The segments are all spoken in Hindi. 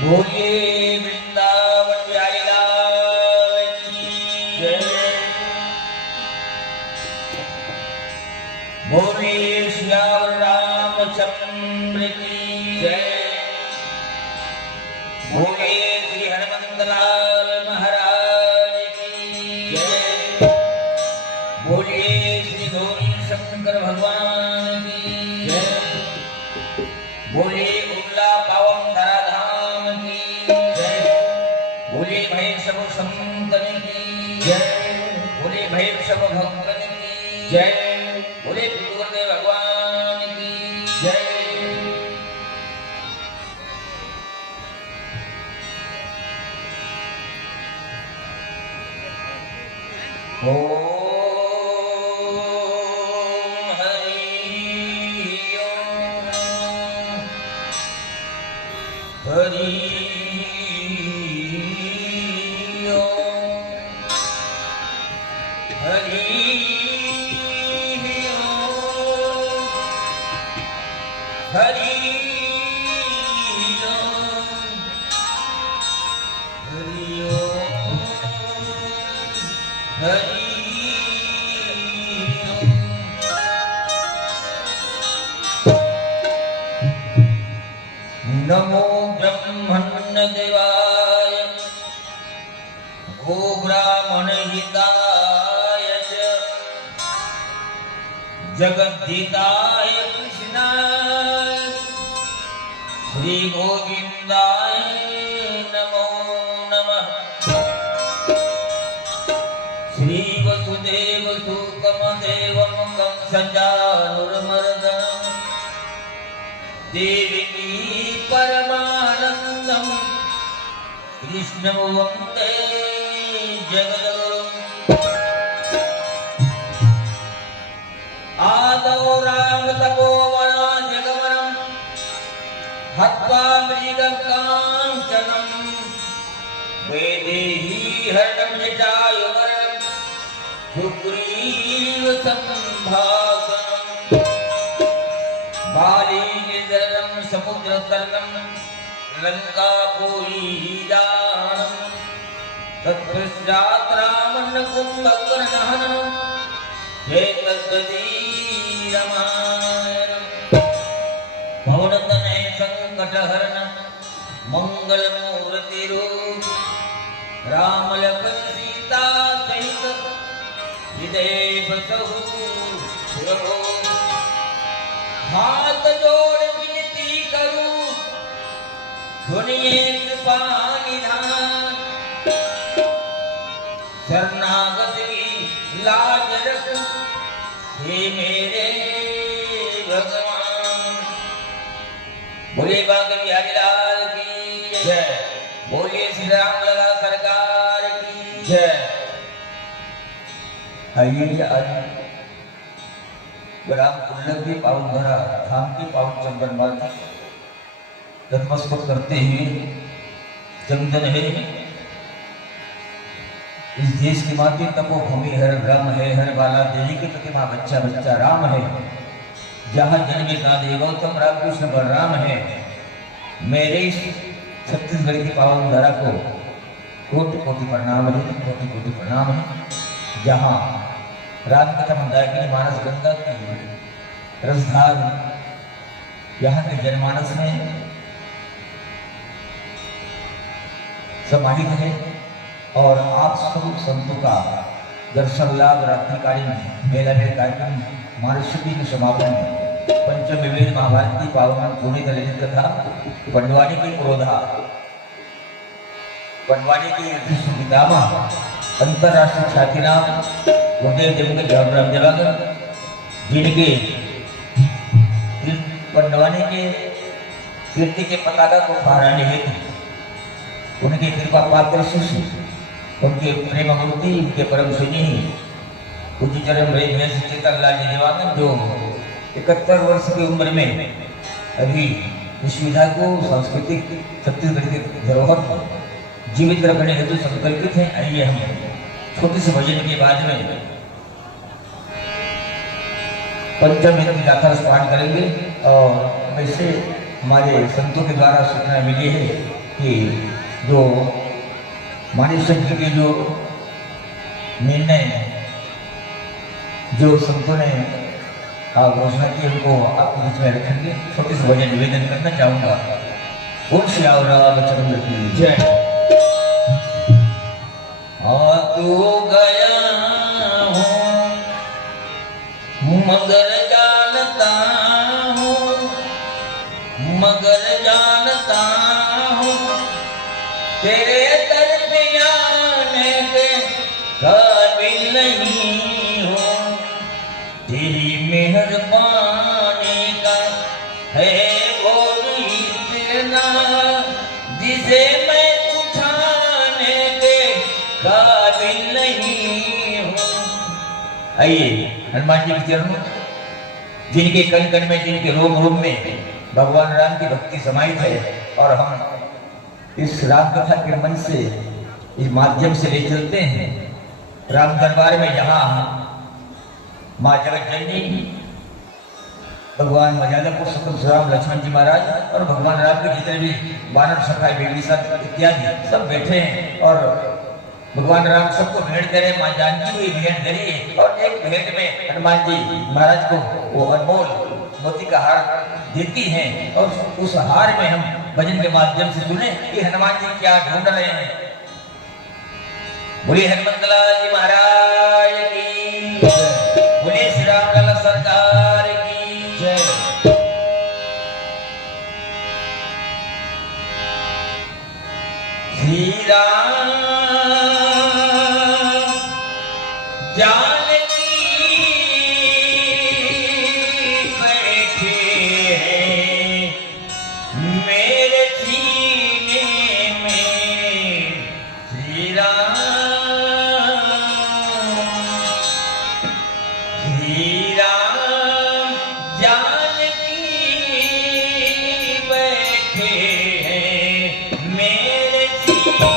बोलिए वृंदावन बिहारी लाल की जय। बोलिए श्याम रामचंद्र की जय। बोलिए श्री हनुमंत लाल महाराज की जय। बोलिए श्री गौरी शंकर भगवान की जय। बोलिए उल्ला पावन धराधाम की जय। बोलिए भैरव संतन की जय। बोलिए भैरव भक्तन की जय। बोले गुरुदेव भगवान की जय। ओम हरि ओम हरि ओम हरि हरि ओम हरि ओम हरि ओम। नमो ब्रह्मण्य देवाय गो ब्राह्मण हिताय च जगद्धिताय कृष्णाय श्री गोविंदाय नमो नमः। श्री वसुदेव सुतम देवं कंसचानुर्मर्दनं देवकी परमानंदं कृष्णं वन्दे जगद्गुरुम्। आदौ राम तपोवन जगवनं हत्वा मृगकाञ्चनं वैदेही हरणं जटायुमरणं सुग्रीव संभाषणं बाली निर्जनं समुद्रतरणं लङ्कापुरीदानं तत्पश्चात् रामं कुम्भकर्णहननं रामायणं पवनतनय संकटहरण मंगलमूर्तिरूप राम लखन सीता सहित हृदय बसहु सुरभो। हाथ जोड़ विनती करूं सुनिए कृपा निधान शरणागत की लाज रखूं हे मेरे भगवान। बोलिए बांके बिहारी लाल की जय। बोलिए श्री राम लला सरकार की जय। आइए आज ग्राम कुल्लक की पावन धरा धाम की पावन चंदन मार्ग नतमस्तक करते हुए चंदन है इस देश की माटी तपोभूमि हर ग्राम है हर बाला देवी की प्रतिमा बच्चा बच्चा राम है। जहाँ जन्मे गांधी गौतम राम कृष्ण बलराम है। मेरे इस छत्तीसगढ़ की पावन धरा को कोटि कोटि प्रणाम है, कोटि कोटि प्रणाम है। जहाँ रामकथा मंदाकिनी मानस गंगा की रसधार यहाँ के जनमानस में समाहित है और आप सब संतों का दर्शन लाभ रात्रिकालीन मेला में कार्यक्रम मानसुदी के समापन में पंचम विवेद महाभारत की पावन पुण्य ललित कथा पंडवानी की पुरोधा पंडवानी की पितामह अंतरराष्ट्रीय ख्यातिनाम गुरुदेव देव देवागर जिनके पंडवानी के कीर्ति के पताका को फहराने हेतु उनके कृपा पात्र शिष्य उनके प्रेम मूर्ति उनके परम स्नेही पूज्य चरण चेतन लाल जी देवांगन जो 71 वर्ष की उम्र में अभी इस विधा को सांस्कृतिक छत्तीसगढ़ के धरोहर को जीवित रखने हेतु संकल्पित हैं। आइए हम छोटे से भजन के बाद में पंचम की गाथा स्मरण करेंगे और वैसे हमारे संतों के द्वारा सूचना मिली है कि जो मानव संघ के जो निर्णय जो संतों ने घोषणा की उनको आपके बीच में रखेंगे। छोटे से भजन निवेदन करना चाहूंगा। ओम श्री रामचंद्र की जय। तो गया हूँ मगर जानता हूँ, मगर जानता हूँ तेरे दर पे आने के काबिल नहीं हूँ। तेरी मेहरबानी का है बोल इतना जिसे मैं उठाने के काबिल नहीं हूँ। आइए हनुमान जी के चरणों, जिनके कण कण में, जिनके रोम रोम में भगवान राम की भक्ति समाहित है, और हम इस राम कथा के मन से, इस माध्यम से ले चलते हैं राम दरबार में, जहाँ माँ जगत जननी, भगवान मर्यादा पुरुषोत्तम श्री राम, लक्ष्मण जी महाराज और भगवान राम के जितने भी वानर सखा बेबीसर इत्यादि सब बैठे हैं, और भगवान राम सबको भेंट दे रहे। माँ जानकी को भेंट दे रही है, और एक भेंट में हनुमान जी महाराज को वो अनमोल मोती का हार देती हैं, और उस हार में हम भजन के माध्यम से सुने कि हनुमान जी क्या ढूंढ रहे हैं। बोलिए हनुमत लाल जी महाराज की, बोलिए श्री राम लला सरकार की जय। श्री राम जानकी बैठे हैं मेरे सीने में। श्री राम जानकी बैठे हैं मेरे सीने में।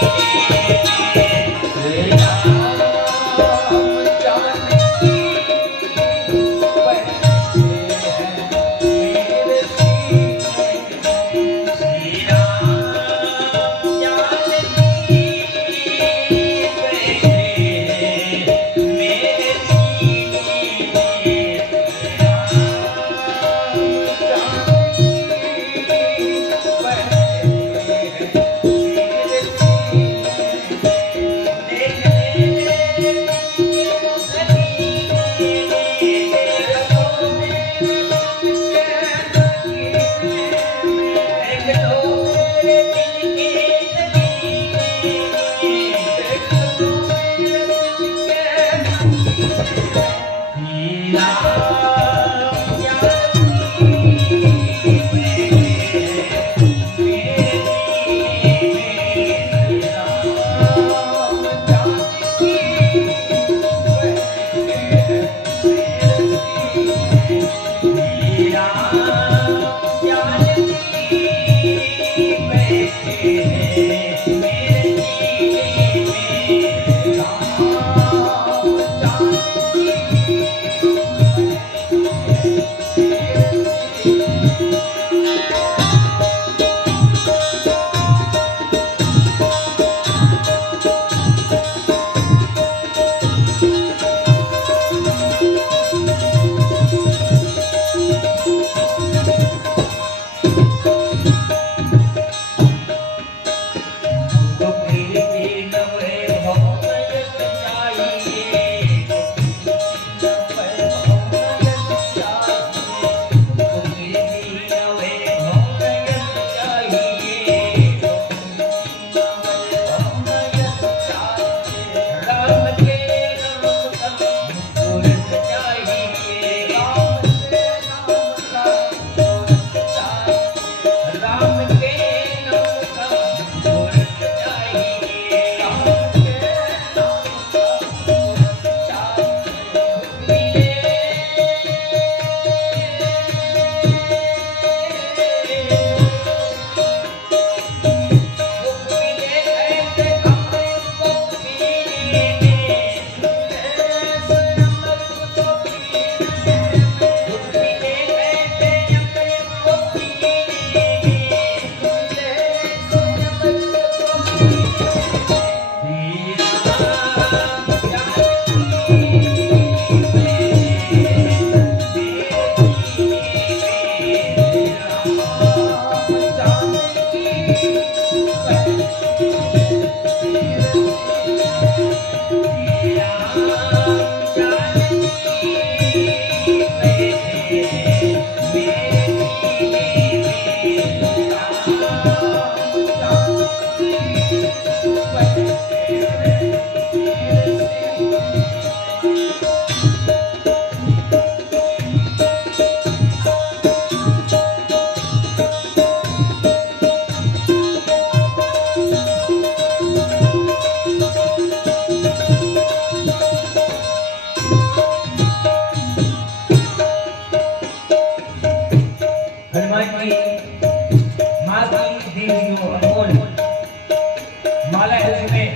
हिमालय में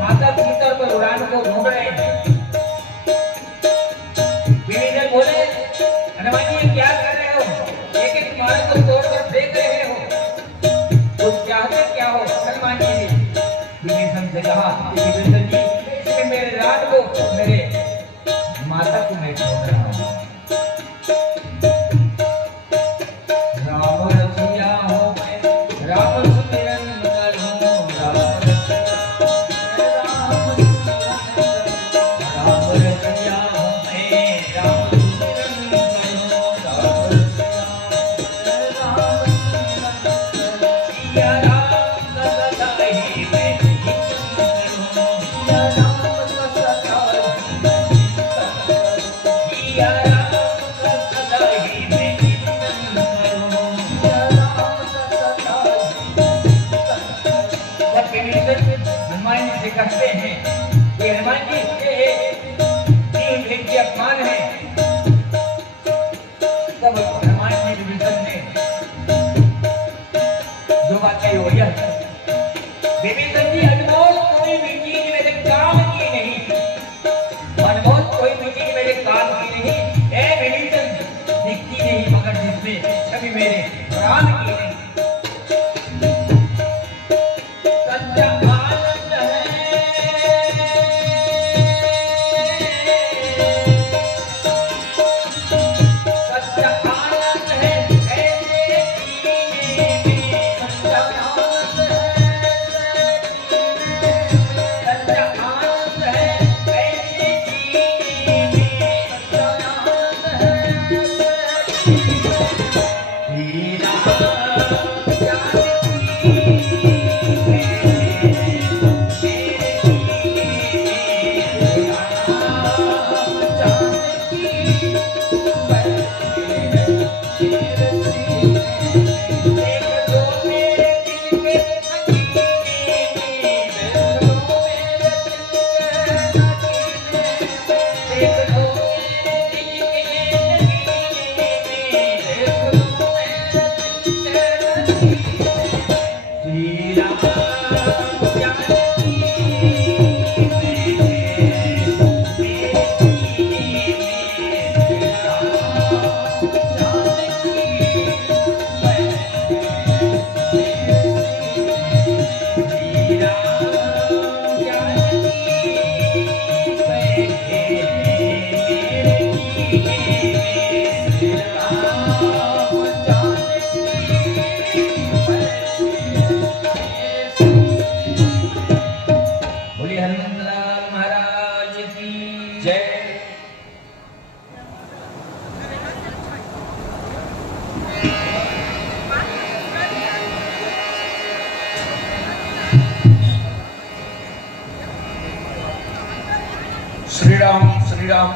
माता सीता पर उड़ान को ढूंढ रहे हैं। विभीषण बोले, हनुमान जी क्या कर रहे हो? एक एक मार्ग को तोड़कर फेंक रहे हो, तुम चाहते क्या हो? हनुमान जी ने विभीषण से कहा, विभीषण जी इसमें मेरे राज को, मेरे माता को मैं ढूंढ रहा हूँ। राम रसिया हो मैं, राम सुमिरन करूं, राम रसिया हो मैं, राम सुमिरन करूं, राम सिया राम सदाई मैं करूं, सिया राम हनुमान जी से कहते हैं कि हनुमान जी ये तीन भेद के अपमान है। तब हनुमान जी विभीषण ने जो बात कही वो यह, विभीषण जी अनमोल कोई भी चीज मेरे काम की नहीं, अनमोल कोई भी चीज मेरे काम की नहीं। ए विभीषण दिखती नहीं मगर जिसमें छवि मेरे प्राण की नहीं। श्री राम श्री राम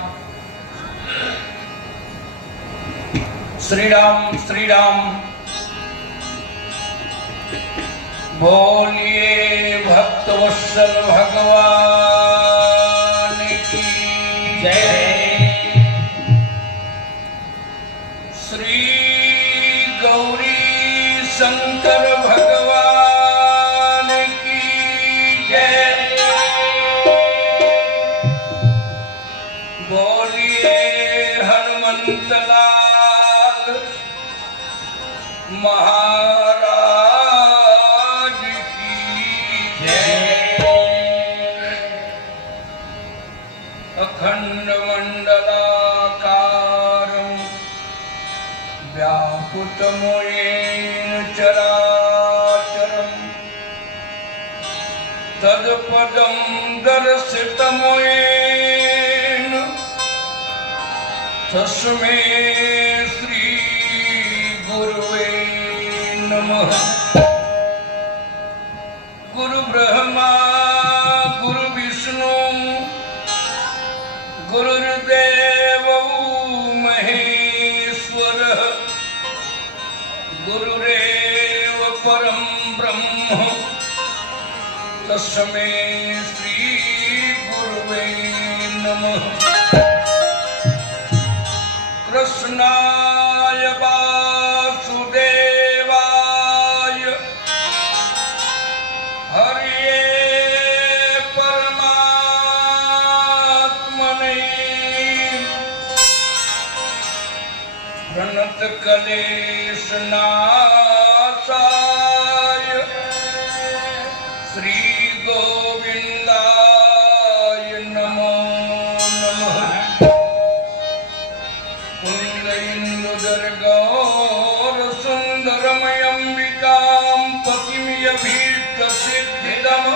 श्री राम श्री राम। बोलिए भक्तवत्सल भगवान की जय। श्री गौरी शंकर भगवान की जय। बोलिए हनुमंतलाल महाराज की जय। अखंड मंडलाकारं व्यापुतमोयेन चराचरं तत्पदं दर्शितमोयेन तस्मै श्री गुरुवे नमः। गुरु ब्रह्मा गुरु विष्णु गुरुर्देवो महेश्वरः गुरुरेव परं ब्रह्म तस्मै श्री गुरुवे नमः। कृष्णाय वासुदेवाय कलेश नाशाय श्री गोविंदाय नमो नमः। पुण्डरीन्द्रदर्गौर सुन्दरमयम्बिकां पतिमियभीष्टसिद्धिदम्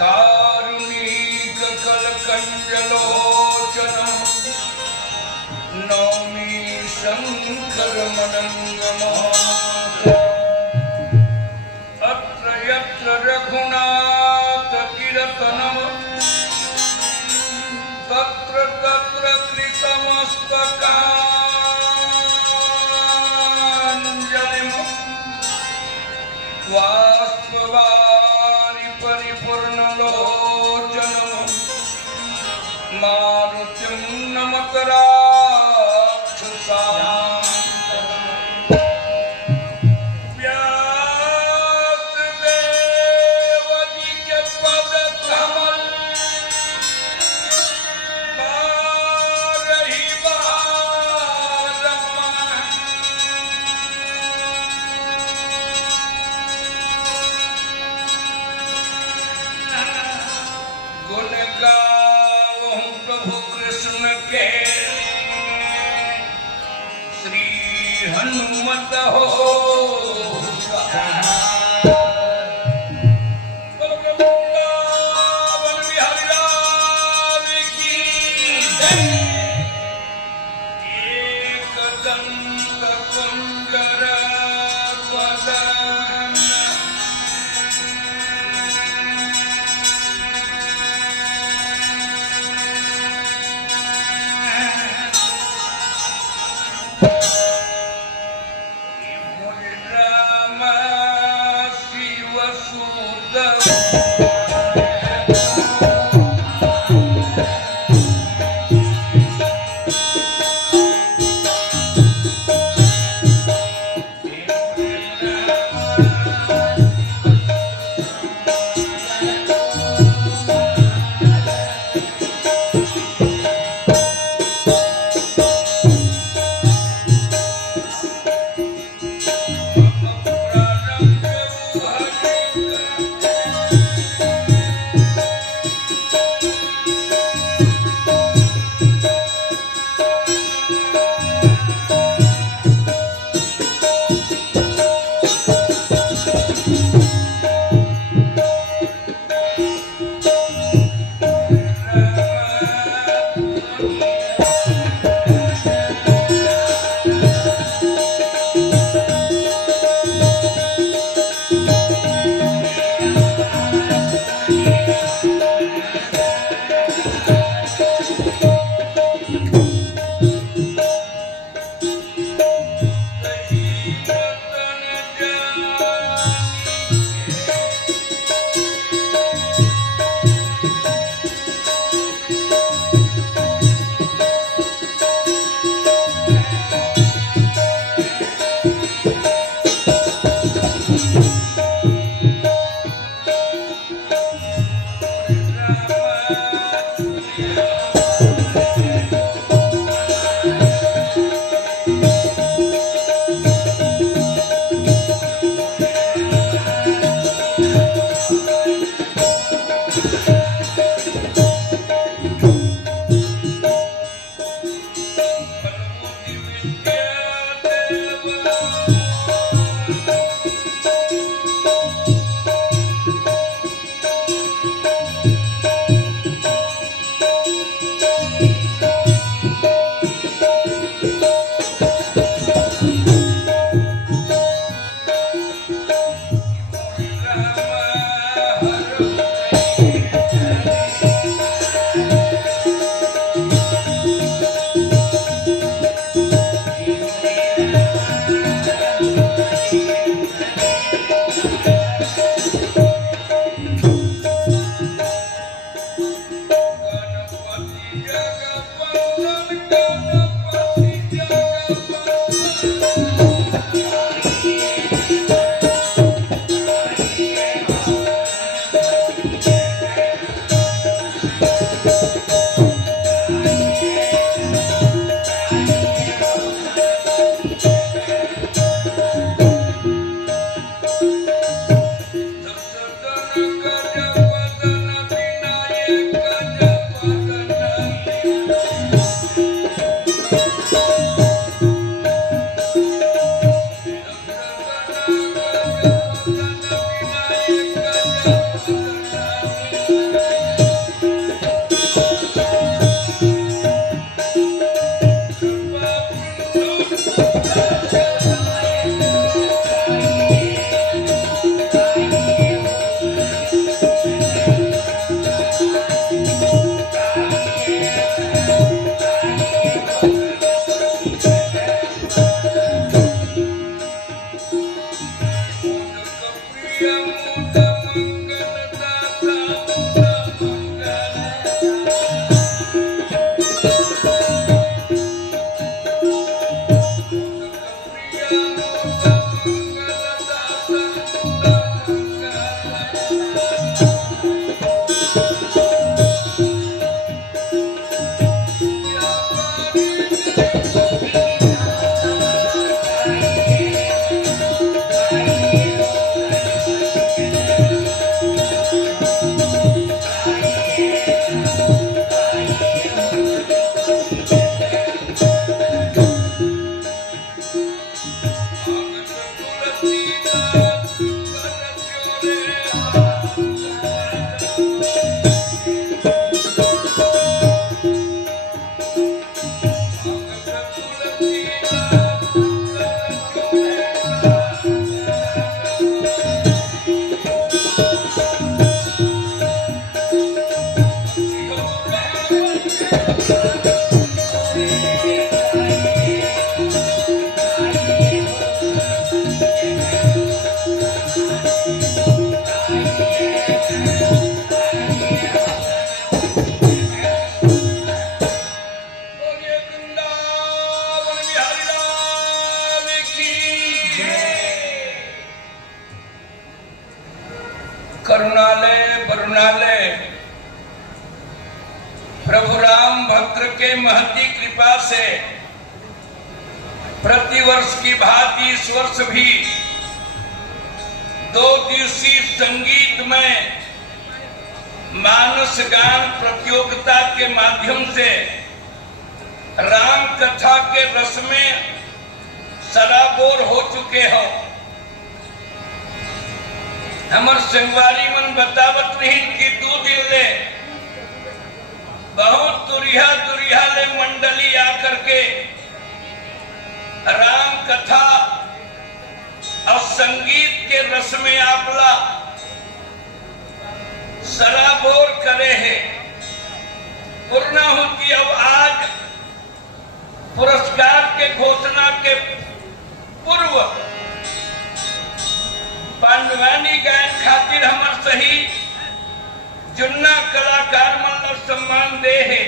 कारुणीककलकञ्जलोचनम् नौमि शङ्करमनङ्गमः। अत्र यत्र रघुनाथकीर्तनम् तत्र तत्र कृतमस्तकाञ्जलिम् वाष्पवारि परिपूर्णलोचनम् मारुतिं नमत राक्षसान्तकम्। व्यासदेव जी के पद कमल बारहि बारम। गुण गावहु प्रभु कृष्ण के श्री हनुमत हो बोलो प्रभु वृंदावन बिहारी लाल की जय। एकदंत कुंजर वदन राम शिव सुत करुणालय वरुणालय प्रभु राम भद्र के महती कृपा से प्रतिवर्ष की भांति इस वर्ष भी 2 दिवसीय संगीत में मानस गान प्रतियोगिता के माध्यम से राम कथा के रस में सराबोर हो चुके हो। हमर संगवारी मन बतावत नहीं कि 2 दिन ले बहुत दुरिया ले मंडली आकर के राम कथा और संगीत के रस में आपला सराबोर करे है। पूर्णाहुति अब आज पुरस्कार के घोषणा के पूर्व पांडवानी गायन खातिर हमर सही जुन्ना कलाकार मन सम्मान दे है।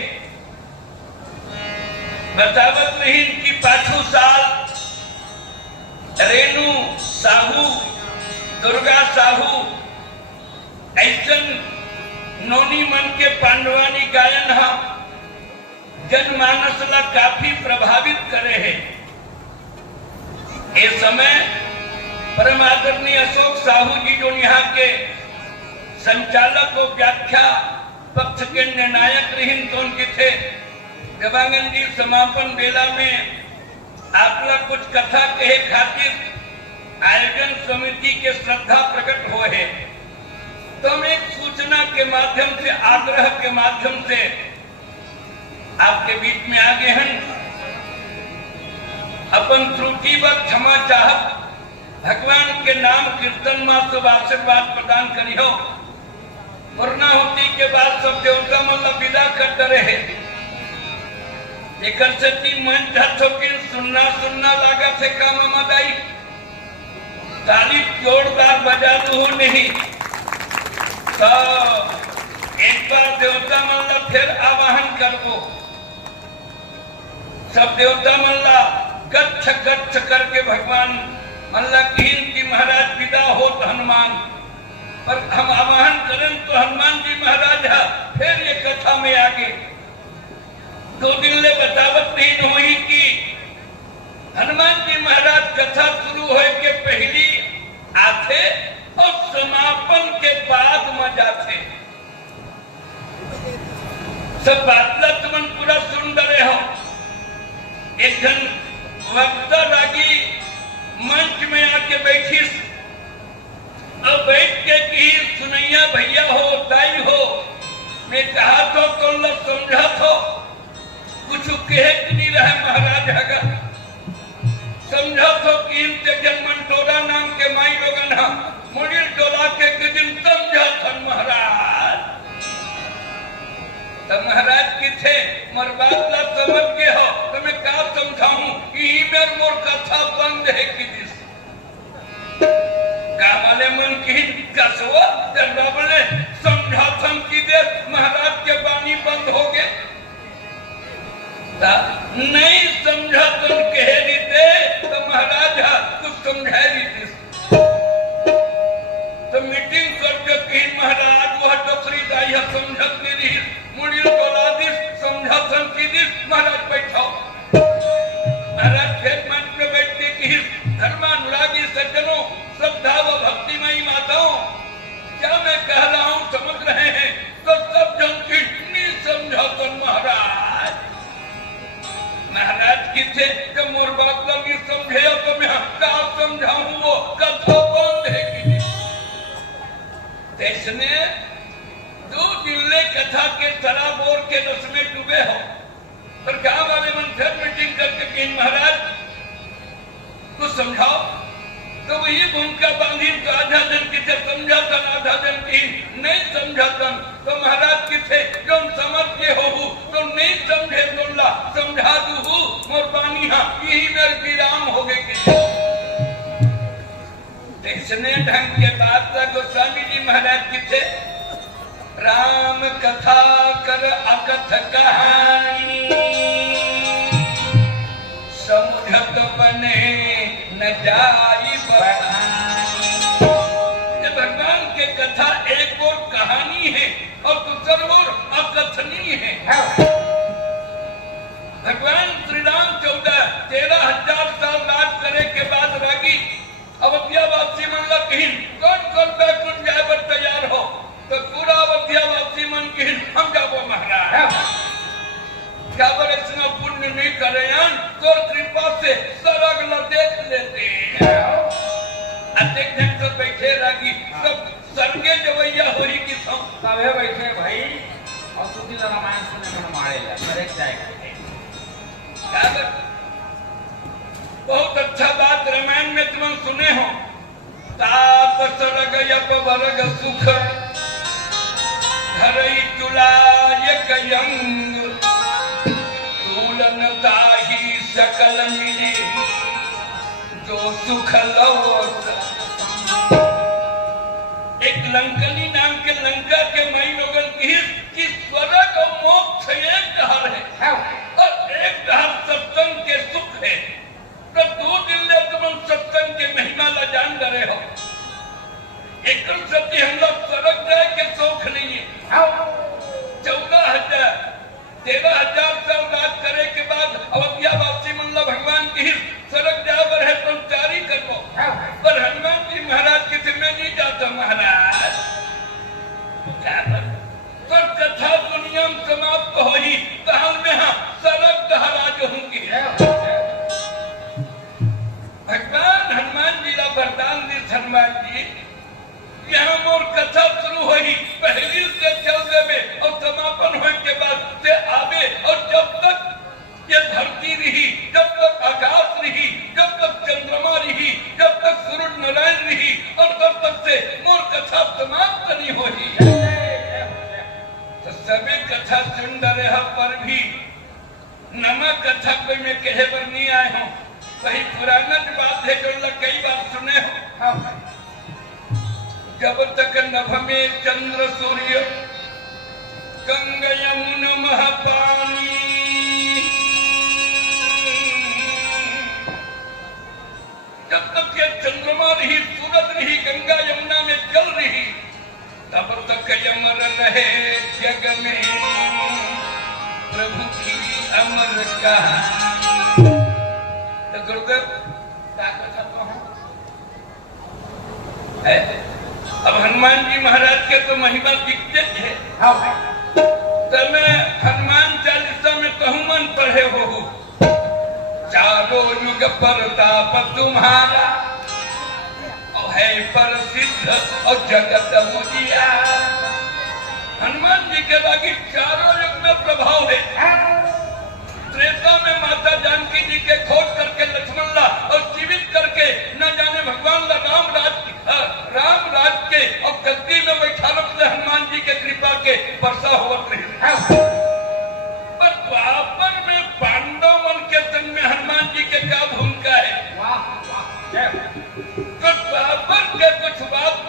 बतावत नहीं कि पाछू साल रेणु साहू दुर्गा साहू ऐसन नोनी मन के पांडवानी गायन हम जनमानस ला काफी प्रभावित करे है। इस समय परम आदरणीय अशोक साहू जी जो यहाँ के संचालक और व्याख्या पक्ष के निर्णायक रही तो उनके थे देवांगन जी समापन बेला में आपला कुछ कथा कहे खातिर आयोजन समिति के श्रद्धा प्रकट हो है। तो हम एक सूचना के माध्यम से आग्रह के माध्यम से आपके बीच में आगे हैं। अपन त्रुटि व क्षमा चाहत भगवान के नाम कीर्तन में सब आशीर्वाद प्रदान करियो। पूर्णाहुति के बाद सब देवता मतलब विदा करते रहे। एक मन जातो कि सुनना लगा थे काम मदाई ताली जोरदार बजा दू नहीं तो एक बार देवता मतलब फिर आवाहन करबो। सब देवता मल्ला गच्छ गच्छ करके भगवान मल्ला कीन की महाराज विदा हो हनुमान पर हम आवाहन करें तो हनुमान जी महाराज है फिर ये कथा में आगे 2 दिन ले बतावत नहीं हुई कि हनुमान जी महाराज कथा शुरू हो के पहली आते और समापन के बाद मजा थे। सब बातला तुमन पूरा सुन रहे हो। एक जन वक्ता रागी मंच में आके बैठी और बैठ के कि सुनैया भैया हो दाई हो मैं कहा तो तुम लोग समझा तो कुछ कहे कि नहीं रहे महाराज अगर समझा तो कि इनके जन्मन टोला नाम के माई लोगन हम मुड़िल टोला के दिन समझा था महाराज तो महाराज की थे मोर बात ला समझ के हो तो मैं क्या समझाऊं कि इधर मोर कथा बंद है कि दिस का माने वाले मन की कसवा बोले समझा थम की दे महाराज के बानी बंद हो गए नहीं समझा तुम कह दीते तो महाराज कुछ समझा दीते तो मीटिंग करके कहीं महाराज वह डोकरी दाई समझत नहीं रही मुड़ी बोला दी समझा थम की दी महाराज बैठाओ महाराज फिर मंच में बैठने की धर्मानुरागी सज्जनों श्रद्धा व भक्तिमयी माताओं क्या मैं कह रहा हूं समझ रहे हैं तो सब जन कितनी समझा तो महाराज की थे कि मोर बाप का भी समझे तो मैं क्या समझाऊं वो कथा कौन देगी इसने दो जिले कथा के शराबोर के रस में डूबे हो पर गांव वाले मन फिर मीटिंग करके कहीं महाराज कुछ समझाओ तो वही भूमिका बांधी तो आधा दिन किसे समझाता आधा दिन की नहीं समझाता तो महाराज किसे जो समझ के हो तो नहीं समझे तो ला समझा दू मोर बानी यही मेरे विराम हो गए इसने ढंग के बात गोस्वामी जी महाराज किसे राम कथा कर अकथ कहानी समझत बने न जाई भगवान के कथा एक और कहानी है और दूसरी ओर अकथनीय है भगवान श्री राम 13,000 साल राज करे के बाद रागी अवध्यावासी मन कहीं कौन बैकुंठ जाए पर तैयार हो तो पूरा अवध्यावासी मन कहीं हम जाबो महाराज क्या बर इतना पुण्य नहीं करे तो कृपा से सरग ल देख लेते अधिक ढंग से बैठे रागी सब सरगे जवैया हो ही की थम तबे बैठे भाई और तुझी रामायण सुने में मारेगा करेक्ट जाएगा बहुत अच्छा बात रामायण में तुम सुने हो ताप सरग यप वर्ग सुख धरई तुलाय कयंग तुलन ताही सकल मिली जो सुख लवत एक लंकनी नाम के लंका के मई लोगन की स्वर्ग और मोक्ष एक घर है और एक घर सत्संग के सुख है तो 2 दिन ले तुम सत्संग के महिमा ला जान रहे हो एक सत्य हम लोग स्वर्ग जाए के शौक नहीं है 13,000 साल राज करे के बाद अवध्यावासी मन भगवान की स्वर्ग जाए है संचारी करो पर हनुमान जी महाराज की में नहीं जाता महाराज पर कथा दुनिया में समाप्त हो ही कहा में स्वर्ग दहराज होंगी भगवान हनुमान जी का वरदान दी हनुमान जी यहाँ मोर कथा शुरू हुई पहली से चल देवे और समापन होने के बाद से आवे और जब तक ये धरती रही जब तक आकाश रही जब तक चंद्रमा रही जब तक सूर्य नारायण रही और तब तक से मोर कथा समाप्त नहीं होगी तो सभी कथा सुन रहे पर भी नमक कथा पे मैं कहे पर नहीं आए हूँ वही पुराना बात है जो कई बार सुने हो जब तक नभ में चंद्र सूर्य गंग यमुना महापानी जब तक ये चंद्रमा रही सूरज रही गंगा यमुना में चल रही तब तक अमर रहे जग में प्रभु की अमर कहानी तो गुरुदेव क्या कथा है अब हनुमान जी महाराज के तो महिमा दिखते थे तो मैं हनुमान चालीसा में कहूँ मन पढ़े हो चारों युग परताप तुम्हारा और है प्रसिद्ध और जगत मुजिया हनुमान जी के बाकी चारों युग में प्रभाव है त्रेता में माता जानकी जी के खोज करके लक्ष्मण ला और जीवित करके न जाने भगवान ला राम राज के और गद्दी में बैठा रखते हनुमान जी के कृपा के वर्षा होवत रही पर द्वापर में पांडव मन के संग में हनुमान जी के क्या भूमिका है तो द्वापर के कुछ बात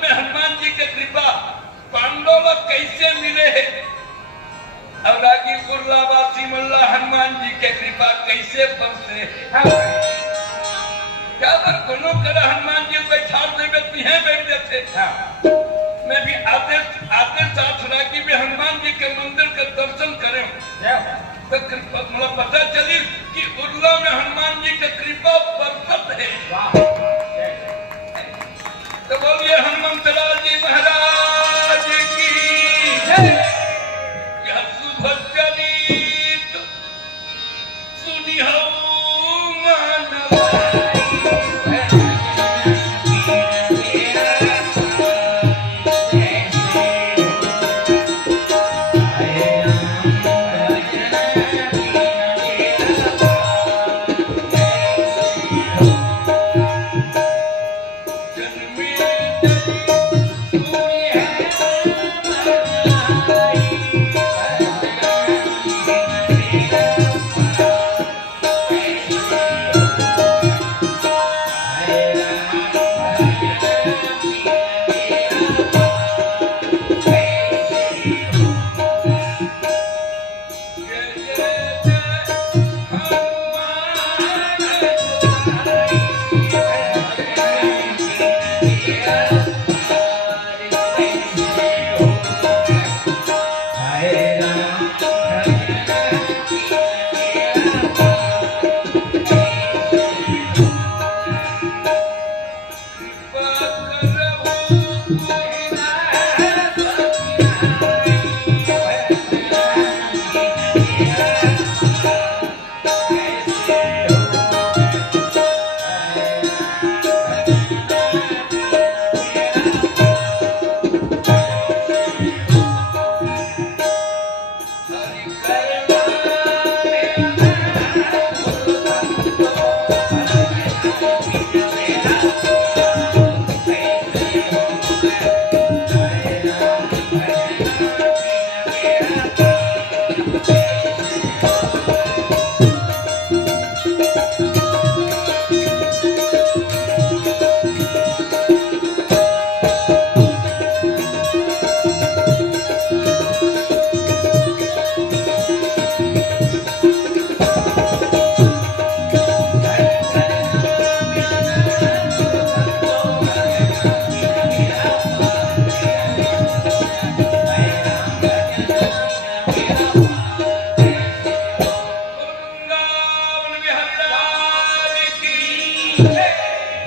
कोनो करे हनुमान जी बैठा देवे तिहे बैठ जाते। हाँ। मैं भी आते साथ रागी में हनुमान जी के मंदिर के दर्शन करें जाओ। तो कृपा मतलब पता चली कि उर्ला में हनुमान जी की कृपा बरसत है। वाह।